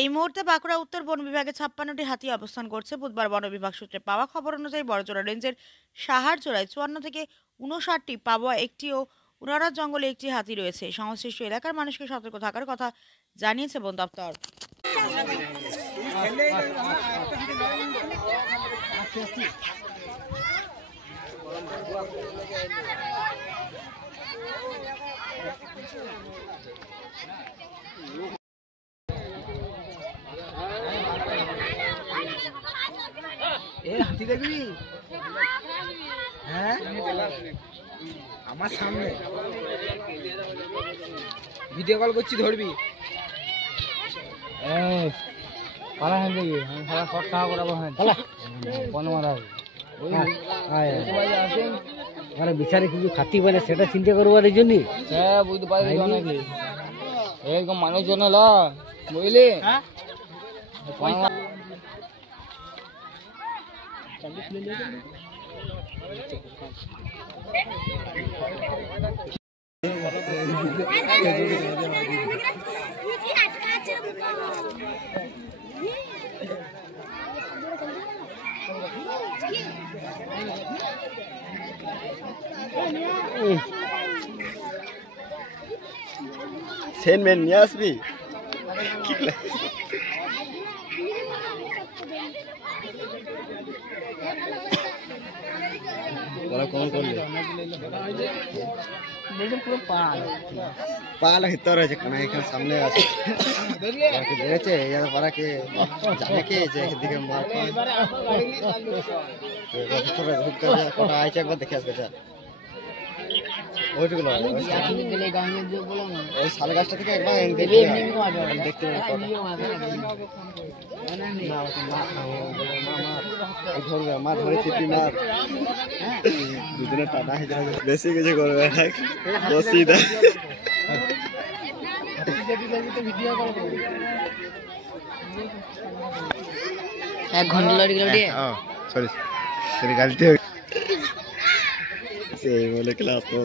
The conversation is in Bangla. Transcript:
এই মুহূর্তে বাঁকুড়া উত্তর বন বিভাগে ৫৬টি হাতি অবস্থান করছে। বুধবার বন বিভাগ সূত্রে পাওয়া খবর অনুযায়ী বড়জোড়া রেঞ্জের সাহারজোড়ায় ৫৪ থেকে ৫৯টি, পাবোয়া একটি ও উনারত জঙ্গলে একটি হাতি রয়েছে। সংশ্লিষ্ট এলাকার মানুষকে সতর্ক থাকার কথা জানিয়েছে বন দপ্তর। হাতি দেখবি? হ্যাঁ, আমার সামনে ভিডিও কল করছি, ধরবি? পালা হ্যাঁ দেখি আমি সারা শর্ট খাওয়া করাবো। হ্যাঁ পালা কোন মারা আরে বিচারে কিছু খাতি বলে সেটা চিন্তা করবো এই জন্য। হ্যাঁ বুঝতে পারি অনেকে এরকম মানুষজন হলো বুঝলি। সেনমেন নিয়ে আসবি। পালা ভিতর রয়েছে কানা এখানে সামনে আছে দেখেছে ইয়ার পাড়াকে জানে কে যে এদিকে মার কটা আইছে একবার দেখে আসবে। যা ওইটুকু ওই শাল গাছটা থেকে একবার দেখতে ধরবে মা ধরে চিপি মার দুজনে টানা হয়ে যাবে। বেশি কিছু করবে না, বসি দেয়। এক ঘন্টা লড়ি গেল রে। সরি সরি গাড়িতে সেই বলে ক্লাস তো